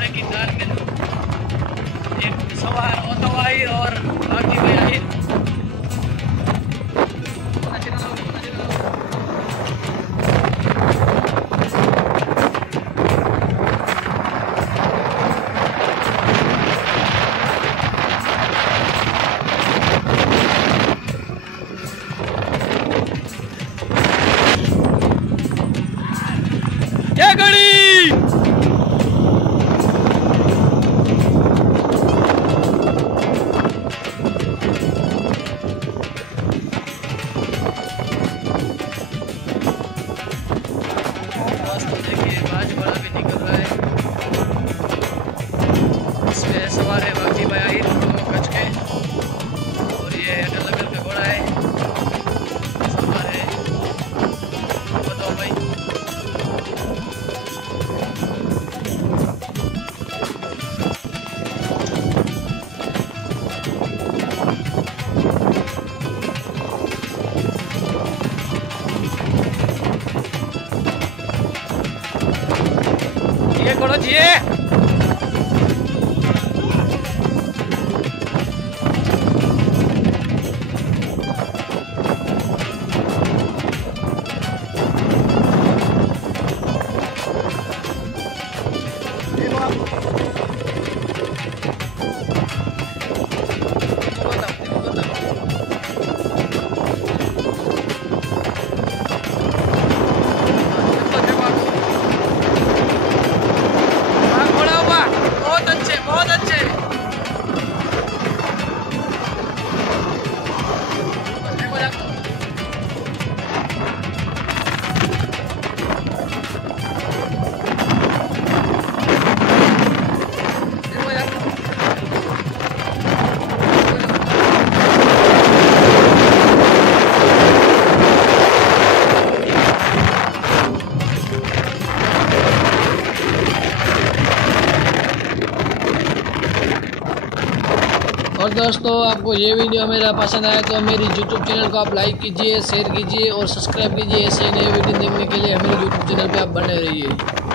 घोड़े की दाल में एक सवार ओतवाई और बाकी भी आई। क्या गड़ी देखिए बाज बड़ा भी निकल रहा है। इसमें सवार है बाकी भाई कच्छ के और ये अगल अगल का घोड़ा है सवार है। बताओ भाई ये घोड़ो जिए और दोस्तों आपको ये वीडियो मेरा पसंद आया तो मेरी YouTube चैनल को आप लाइक कीजिए, शेयर कीजिए और सब्सक्राइब कीजिए। ऐसे नए वीडियो देखने के लिए हमारे YouTube चैनल पे आप बने रहिए।